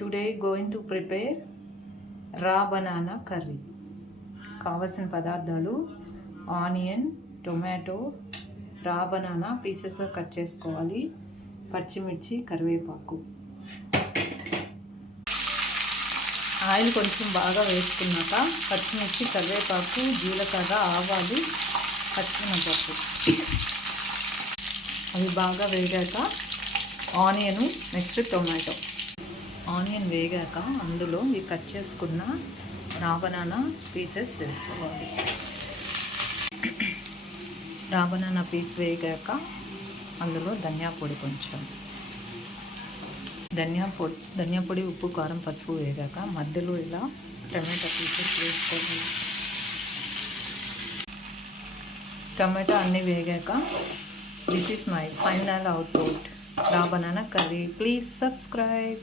Today going to prepare రా banana curry. కావలసిన పదార్థాలు ఆనియన్, టొమాటో, రా బనానా పీసెస్గా కట్ చేసుకోవాలి, పచ్చిమిర్చి, కరివేపాకు. ఆయిల్ కొంచెం బాగా వేసుకున్నాక పచ్చిమిర్చి, కరివేపాకు, జీలకర్ర, ఆవాలు, పచ్చిమిరపప్పు అవి బాగా వేగాక ఆనియన్, నెక్స్ట్ టొమాటో. ఆనియన్ వేగాక అందులో ఈ కట్ చేసుకున్న రా బనానా పీసెస్ వేసుకోవాలి. రా బనానా పీస్ వేగాక అందులో ధనియా పొడి కొంచెం, ధనియా పొడి, ఉప్పు, కారం, పసుపు వేగాక మధ్యలో ఇలా టమాటా పీసెస్ వేసుకోవాలి. టమాటా అన్నీ వేగాక this is my final output రా బనానా కర్రీ. Please subscribe.